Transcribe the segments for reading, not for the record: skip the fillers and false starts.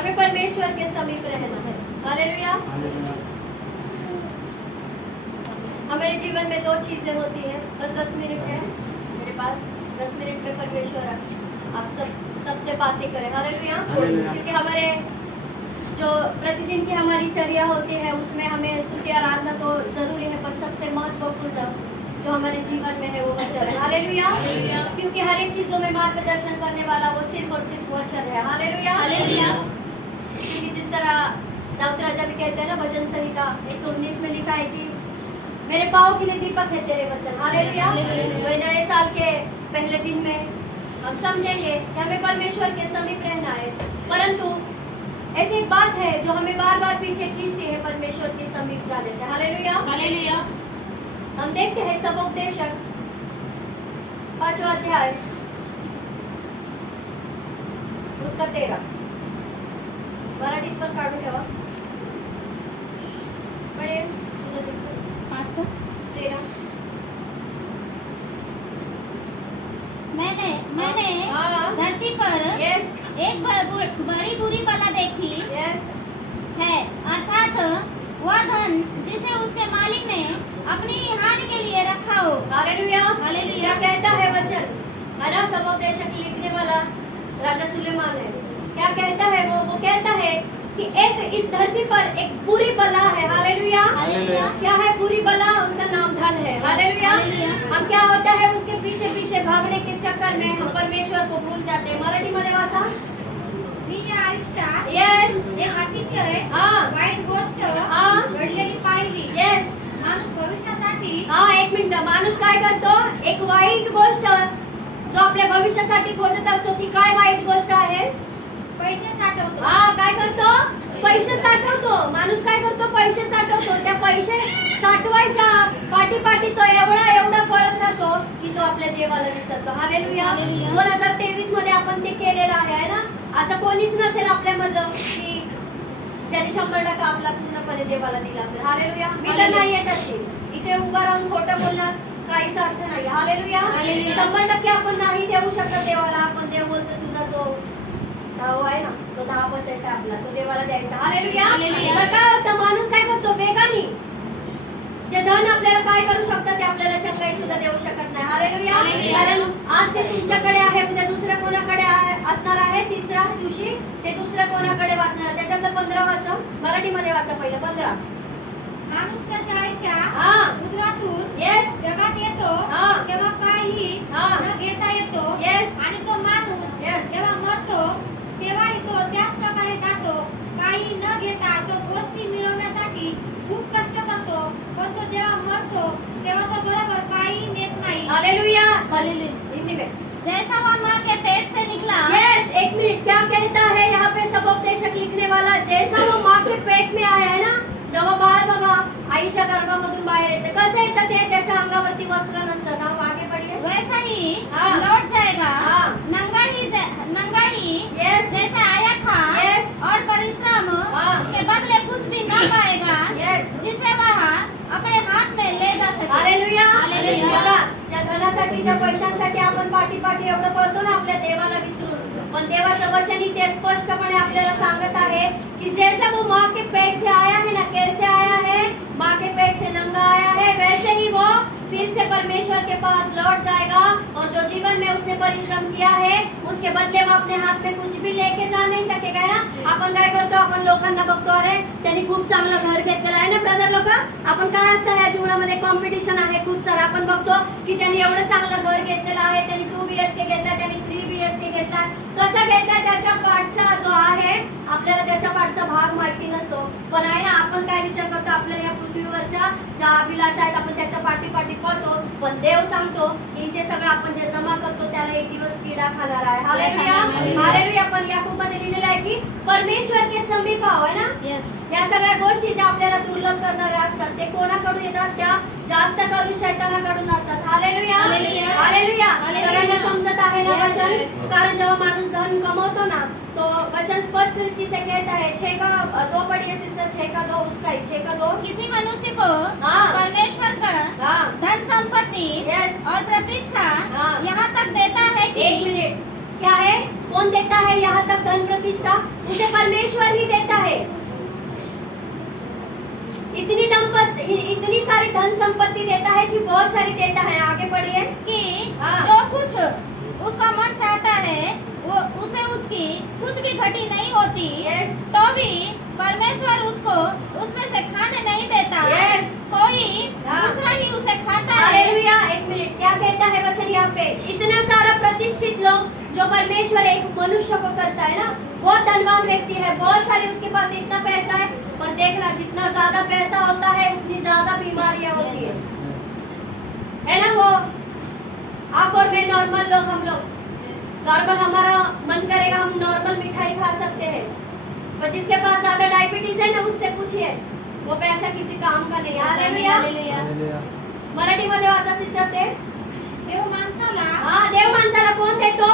हमें परमेश्वर के समीप रहना है। हालेलुया। हमारे जीवन में दो चीजें होती है, बस 10 मिनट है मेरे पास, 10 मिनट में परमेश्वर आप सबसे बातें करें। हालेलुया। क्योंकि हमारे जो प्रतिदिन की हमारी चर्या होती है उसमें हमें स्तुति आराधना तो जरूरी है, पर सबसे महत्वपूर्ण जो हमारे जीवन में है वो वचन है। हालेलुया। क्योंकि हर एक चीजों में मार्गदर्शन करने वाला वो सिर्फ और सिर्फ वचन है। हालेलुया। क्योंकि जिस तरह दाऊद राजा भी कहते हैं ना, वचन संहिता 119 में लिखा है कि मेरे पाँव के लिए दीपक है तेरे वचन। हालेलुया। तो नए साल के पहले दिन में हम समझेंगे कि हमें परमेश्वर के समीप रहना है, परंतु ऐसी एक बात है जो हमें बार बार पीछे खींचती है परमेश्वर के समीप जाने से। हालेलुया। हम देखते हैं सबोपदेशक 5वां अध्याय उसका 13 मराठीत पण काढून ठेवा पडेल तुझं दिसतं 13। मैंने धरती पर एक बड़ी बुरी बला देखी है, अर्थात वह धन जिसे उसके मालिक ने अपनी हानि के लिए रखा हो। हालेलुया। क्या कहता है वचन, है ना? सबोपदेशक लिखने वाला राजा सुलेमान है। क्या कहता है वो कहता है कि एक इस धरती पर एक बुरी बला है। हालेलुया। क्या है बुरी बला? उसका नाम धन है। हालेलुया। हम क्या होता है उसके पीछे पीछे भागने के चक्कर में हम परमेश्वर को भूल जाते हैं। मराठी मध्ये वाचा। मी या आयुष्यात एक अतिशय वाईट गोष्ट घडलेली पाहिली। माणूस भविष्यासाठी एक मिनिट, माणूस काय करतो? एक वाईट गोष्ट जो आपल्या भविष्यासाठी खोजत असतो, ती काय वाईट गोष्ट आहे? पैसे साठवतो। काय करतो? पैसे साठवतो। माणूस काय करतो? पैसे साठवतो। त्या पैसे साठवायच्या पाठी तो एवढा पळत राहतो की तो आपल्या देवाला विसरतो। हालेलुया। 2023 मध्ये आपण ते केलेलं आहे ना? असं कोणीच नसेल आपल्यामधलं की ज्याने 100% आपला पूर्णपणे देवाला दिला असेल। हालेलुया। मी तर नाही येत अशी इथे उभा राहून खोटं बोलण्यात काहीच अर्थ नाही। हालेलुया। 100% आपण नाही देऊ शकत देवाला। आपण देव बोलतो तुझा जो भाव आहे ना, तो 10% आपला, तो देवाला द्यायचा। हालेलुया। तर काय होतं? माणूस काय करतो? वेगाने जे धन आपल्याला काय करू शकतं ते आपल्याला चंगाई सुद्धा देऊ शकत नाही। हालेलुया। कारण आज ते तुमच्याकडे आहे, उद्या दुसऱ्या कोणाकडे असणार आहे, तिसऱ्या दिवशी ते दुसऱ्या कोणाकडे वाचणार। त्याच्यातलं 15 वाचा, मराठीमध्ये वाचा पहिलं 15। माणूस त्याच्या आईच्या उदरातून जगात येतो तेव्हा काही न घेता येतो, आणि तो माणूस जेव्हा मरतो तेव्हाही तो त्याच प्रकारे जातो। काही न घेता तो गोष्टी मिळवण्यासाठी खूप कष्ट करतो, पण तो जेव्हा मरतो तेव्हा तो बरोबर काही नेत नाही। हालेलुया। हिंदी में जैसा वह माँ के पेट से निकला। एक मिनट, क्या कहता है यहाँ पे सबोपदेशक लिखने वाला? जैसा वो माँ के पेट में आया है ना, जेव्हा बाळ बघा आईच्या गर्भामधून बाहेर येते, कसं येतं ते? त्याच्या अंगावरती वस्त्र नसतं ना। आगे बढ़िए। वैसा ही लौट जाएगा, नंगा ही जैसे आया था, और परिश्रम के बदले कुछ भी न पाएगा जिसे वह अपने हाथ में ले जा सके। हालेलुया। बघा, ज्या धनासाठी ज्या पैशांसाठी आपण पाठी एवढं पळतो ना आपल्या देवाला विसरून, पण देवाचं वचन इथे स्पष्टपणे आपल्याला सांगत आहे कि जैसा वो माँ के पेट से आया है ना, कैसे आया है? माँ के पेट से नंगा आया है, वैसे ही वो फिर से परमेश्वर के पास लौट जाएगा, और जो जीवन में उसने परिश्रम किया है उसके बदले वो अपने हाथ में कुछ भी लेके जा नहीं सकेगा ना। आपण काय करतो? आपण लोकांना बघतो, अरे त्यांनी खूप चांगलं घर घेतलेलं आहे ना ब्रदर लोक। आपण काय असतं या जीवनामध्ये कॉम्पिटिशन आहे खूप सारं। आपण बघतो की त्यांनी एवढं चांगलं घर घेतलेलं आहे, त्यांनी 2 BHK घेतला, त्यांनी 3 BHK घेतला। कसं घेतला? त्याच्या पाठचा जो आहे आपल्याला त्याच्या पाठचा भाग माहिती नसतो, पण आहे ना आपण काय विचार करतो? आपल्या या पृथ्वीवरच्या ज्या अभिलाषा आहेत आपण त्याच्या पाठी पळतो, पण देव सांगतो की ते सगळं आपण जे जमा करतो त्याला एक दिवस किडा खाणार आहे। हालेलुया। पण याकूबमध्ये लिहिलेलं आहे की परमेश्वर के समीप आओ, है ना? या सगळ्या गोष्टी ज्या आपल्याला दुर्लभ करणाऱ्या असतात ते कोणाकडून येतात? त्या जास्त करून शैतानाकडून असतात। हालेलुया। सगळ्यांना समजत आहे ना वचन? कारण जेव्हा माणूस धन कमवतो ना, तो वचन स्पष्ट रीति से कहता है 6 का 2 पढ़िए सिस्टर, 6 का 2 उसका ही 6 का 2। किसी मनुष्य को परमेश्वर का धन संपत्ति और प्रतिष्ठा यहाँ तक देता है कि। एक मिनट, क्या है? कौन देता है यहाँ तक धन प्रतिष्ठा? उसे परमेश्वर ही देता है। इतनी सारी धन संपत्ति देता है कि बहुत सारी देता है। आगे बढ़िए कि हाँ। जो कुछ उसका मन चाहता है वो उसे उसकी कुछ भी घटी नहीं होती। Yes. तो भी परमेश्वर उसको उसमें से खाने नहीं देता। Yes. कोई हाँ। दूसरा ही उसे खाता है। हालेलुया। एक मिनट, क्या कहता है वचन यहाँ पे? इतना सारा प्रतिष्ठित लोग जो परमेश्वर एक मनुष्य को करता है ना, बहुत धनवान व्यक्ति है, बहुत सारे उसके पास इतना पैसा है, पर देखना जितना ज्यादा पैसा होता है उतनी ज्यादा बीमारियां होती है ना। वो आप और मैं नॉर्मल लोग, हम लोग नॉर्मल, हमारा मन करेगा हम नॉर्मल मिठाई खा सकते हैं, पर जिसके पास ज्यादा डायबिटीज है ना उससे पूछिए, वो पैसा किसी काम का नहीं। हालेलुया। हालेलुया। मराठीमध्ये वाचा सिस्टर ते। देव माणसाला हा, देव माणसाला कोण देतो?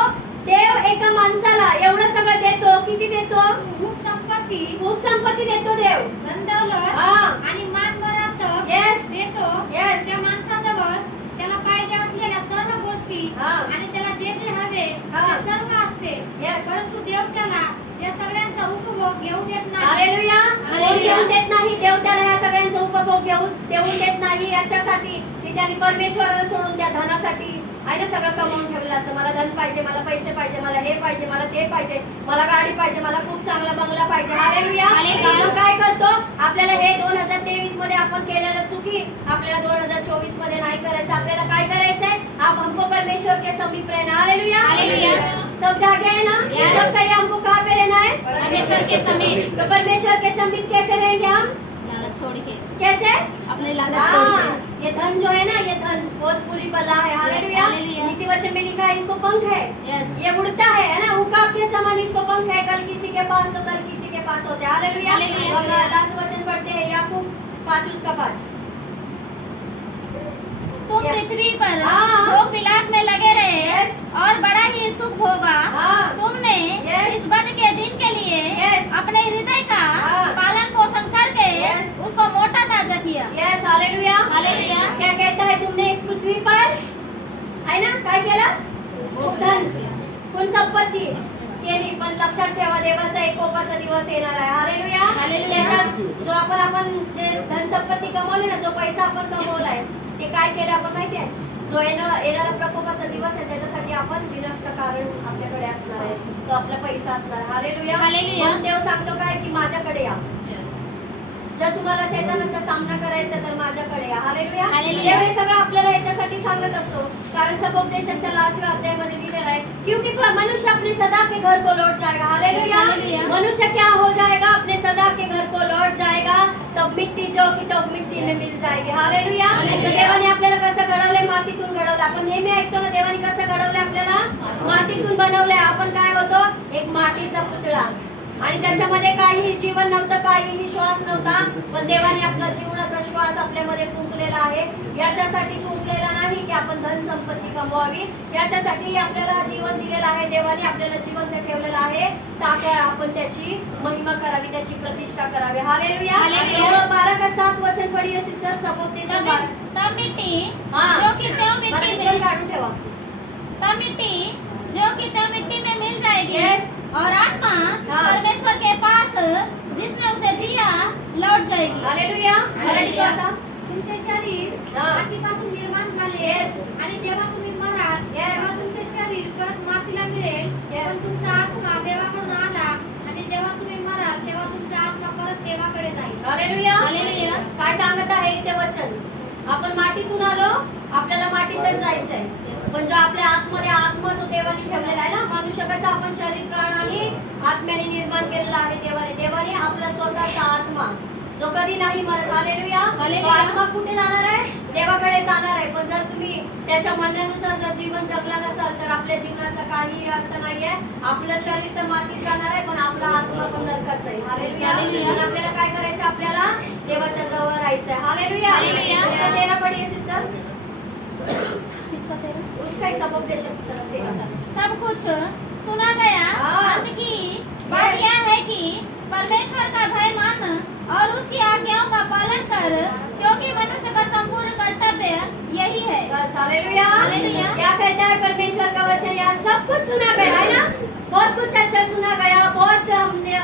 देव एका माणसाला एवढं सगळं देतो. किती देतो? खूप संपत्ती, खूप संपत्ती देतो देव। धनदौलत हा, आणि मानभराचं Yes. देतो। Yes. त्या माणसाजवळ त्याला पाहिजे असलेल्या सर्व गोष्टी हा. आणि त्याला जे जे हवे हा. ते सर्व असते। Yes. परंतु देव त्याला या सगळ्यांचा उपभोग घेऊ देत नाही। हालेलुया। कोण हालेलुया. घेऊन देत नाही? देव त्याला या सगळ्यांचा उपभोग देऊन देत नाही। याच्यासाठी की त्याने परमेश्वराला सोडून त्या धनासाठी आहे ना सगळं कमवून ठेवलेलं असतं। मला धन पाहिजे, मला पैसे पाहिजे, मला हे पाहिजे, मला ते पाहिजे, मला गाडी पाहिजे, मला खूप चांगला बंगला पाहिजे। हालेलुया। हालेलुया. आपण काय करतो? आपल्याला हे 2023 मध्ये आपण केलेलं चुकी आपल्याला 2024 मध्ये नाही करायचं। आपल्याला काय करायचंय? आप हमको परमेश्वर के समीप रहना। हालेलुया। हालेलुया। सब जागे है ना? Yes. सब कहिए हमको कहाँ पे रहना है? परमेश्वर के समीप। तो परमेश्वर के समीप कैसे रहेंगे हम? लालच छोड़ के, कैसे? अपने लालच छोड़ हाँ, के। ये धन जो है ना, ये धन बहुत बुरी बला है। हालेलुया। हालेलुया। नीति वचन में लिखा है इसको पंख है, Yes. ये उड़ता है ना, उकाब के समान इसको पंख है। कल किसी के पास तो कल किसी के पास होते हैं। हालेलुया। हालेलुया। हम लास्ट वचन पढ़ते हैं याकूब 5:5। तुम Yes. पृथ्वी पर हाँ। भोग विलास में लगे रहे Yes. और बड़ा ही सुख होगा। हाँ। तुमने Yes. इस बद के दिन के लिए Yes. अपने हृदय का हाँ। पालन पोषण करके Yes. उसको मोटा ताजा किया। Yes, hallelujah. हालेलुया। क्या कहता है? तुमने इस पृथ्वी पर है ना काय केलं? खूप धन, कोण संपत्ती केली, पण लक्षात ठेवा देवाचा एकोपाचा दिवस येणार आहे। हालेलुया। हालेलुया. त्याच्यात जो आपण जे धन संपत्ती कमवली ना, जो पैसा आपण कमवलाय, ते काय केलं आपण माहिती आहे? जो येणारा प्रकोपाचा दिवस आहे त्याच्यासाठी आपण विनाशचं कारण आपल्याकडे असणार आहे, तो आपला पैसा असणार आहे। हालेलुया। हालेलुया. मग देव सांगतो काय की माझ्याकडे या। जर तुम्हाला शैतानाचा सामना करायचा तर माझ्याकडे या। हालेलुया। हालेलुया. देव हे सगळं आपल्याला याच्यासाठी सांगत असतो, कारण सपोपदेशाच्या 8व्या अध्यायामध्ये लिहिलेलं आहे, क्योंकि मनुष्य अपने सदा के घर को लौट जाएगा। हालेलुया। हालेलुया. मनुष्य क्या हो जाएगा? अपने सदा के घर को लौट जाएगा, तब मिट्टी जो की तब मिट्टी में मिल जाएगी। हालेलुया। हालेलुया. तर देवाने आपल्याला कसं घडवलंय? मातीतून घडवलं। आपण नेहमी ऐकतो ना, देवाने कसं घडवलंय आपल्याला? मातीतून बनवलंय। आपण काय होतो? एक मातीचा पुतळा, आणि त्याच्यामध्ये काहीही जीवन नव्हतं, काहीही श्वास नव्हता, पण देवाने आपला जीवनाचा श्वास आपल्यामध्ये फुंकलेला आहे। याच्यासाठी फुंकलेला नाही की आपण धन संपत्ती कमवावी, याच्यासाठी आपल्याला जीवन दिलेलं आहे। देवाने आपल्याला जिवंत ठेवलेलं आहे, तर आपण त्याची महिमा करावी, त्याची प्रतिष्ठा करावी। हालेलुया। हालेलुया. 12:7 वचन पढिए सिस्टर, सपोपदेश 12। तब मिट्टी हाँ। जो कि त्यों मिट्टी में काढून ठेवा। तब मिट्टी जो कि त्यों मिट्टी में मिल जाएगी। Yes. और आत्मा हाँ। परमेश्वर के पास जिसने उसे दिया लौट जाएगी। हालेलुया। मराठी वाचा। तुमचे शरीर हाँ। मातीपासून निर्माण झाले Yes. आणि जेव्हा तुम्ही मराल Yes. तेव्हा तुमचे शरीर परत मातीला मिळेल। Yes. पण तुमचा आत्मा देवाकडून आला आणि जेव्हा तुम्ही मराल तेव्हा तुमचा आत्मा परत देवाकडे जाईल। हालेलुया। हालेलुया. काय सांगत आहे इथे वचन? आपण मातीतून आलो, आपल्याला मातीतच जायचंय, पण जो आपल्या आतमध्ये आत्मा जो देवाने ठेवलेला आहे ना, मनुष्य कसा आपण शरीर प्राण आणि आत्म्याने निर्माण केलेला आहे देवाने आपला स्वतःचा आत्मा जो कधी नाही मरत। हालेलुया। हालेलुया. तो आत्मा कुठे जाणार आहे? देवाकडे जाणार आहे। पण जर तुम्ही त्याच्या म्हणण्यानुसार जर जीवन जगला नसाल तर आपल्या जीवनाचा काहीही अर्थ नाहीये। आपलं शरीर तर मातीत जाणार आहे, पण आपला आत्मा पण नरकाचा आहे। हालेलुया। हालेलुया. पण आपल्याला काय करायचं? आपल्याला देवाच्या जवळ राहायचंय। हालेलुया। हालेलुया. उसका 13 पढ़िए सिस्टर। किसका तेरा? उसका ही सपोपदेश तेरा। सब कुछ सुना गया। हाँ। अंत की बात Yes. यह है कि परमेश्वर का भय मान और उसकी आज्ञाओं का पालन कर, क्योंकि मनुष्य का संपूर्ण कर्तव्य यही है। बस, हालेलुया। हालेलुया। क्या कहता है परमेश्वर का वचन? यहाँ सब कुछ सुना गया है ना, बहुत कुछ अच्छा सुना गया, बहुत हमने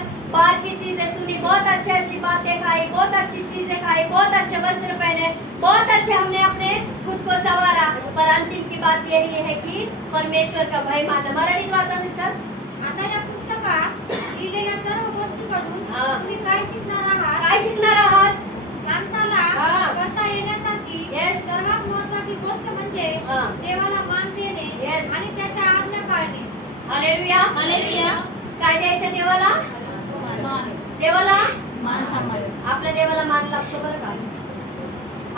खाई, बहुत अच्छी चीजें खाई, बहुत अच्छे वस्त्र पहने, बहुत अच्छे हमने अपने खुद को संवारा, पर अंतिम की बात यही है कि परमेश्वर का भय मानणं. मराठीत वाचा सर. आता या पुस्तकात लिहिलेल्या सर्व गोष्टींकडून हा. तुम्ही काय शिकणार आहात? काय शिकणार आहात? माणसाला हा. करता येण्यासारखी Yes. सर्वात महत्त्वाची गोष्ट म्हणजे हा. देवाला मान देणे Yes. आणि त्याच्या आज्ञा पाळणे. हालेलुया. हालेलुया. काय द्यायचं देवाला? देवाला मान सन्मान. आपल्या देवाला मान लागतो बरं का,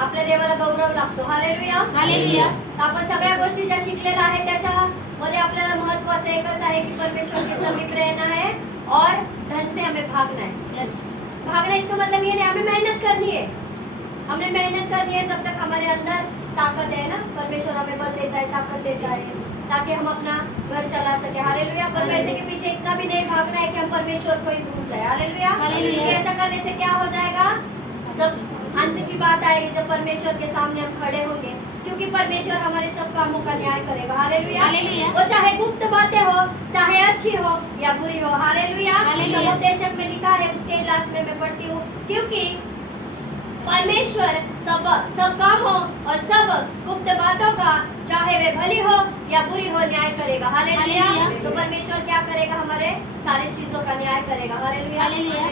आपल्या देवाला गौरव लागतो. हालेलुया. हालेलुया. आपण सगळ्या गोष्टी ज्या शिकलेल्या आहे त्याच्यामध्ये आपल्याला महत्वाचं एकच आहे की परमेश्वर के समीप रहना है और धन से हमें भागना है. यस. भागना इसका मतलब ये नहीं हमें मेहनत करनी है, हमने मेहनत करनी है जब तक हमारे अंदर ताकत है ना. परमेश्वर हमें बल देता है, ताकत देता है ताकि हम अपना घर चला सके. हालेलुया. पर पैसे के पीछे इतना भी नहीं भागना है कि हम परमेश्वर को ही भूल जाए. हालेलुया. हालेलुया. क्योंकि ऐसा करने से क्या हो जाएगा, सब अंत की बात आएगी जब परमेश्वर के सामने हम खड़े होंगे, क्योंकि परमेश्वर हमारे सब कामों का न्याय करेगा. हालेलुया. हालेलुया. वो चाहे गुप्त बातें हो, चाहे अच्छी हो या बुरी हो. हालेलुया. हालेलुया. समुपदेशक में लिखा है, उसके लास्ट में मैं पढ़ती हूँ, क्योंकि परमेश्वर सब काम हो और सब गुप्त बातों का चाहे वे भली हो या बुरी हो न्याय करेगा. हालेलुया. हालेलुया. तो परमेश्वर क्या करेगा, हमारे सारी चीजों का न्याय करेगा. हालेलुया. हालेलुया.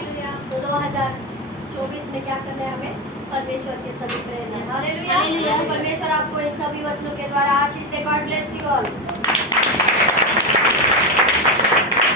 तो 2024 में क्या करना है, हमें परमेश्वर के समीप रहना है. हालेलुया. हालेलुया. परमेश्वर आपको इन सभी वचनों के द्वारा आशीष दे. God bless you all.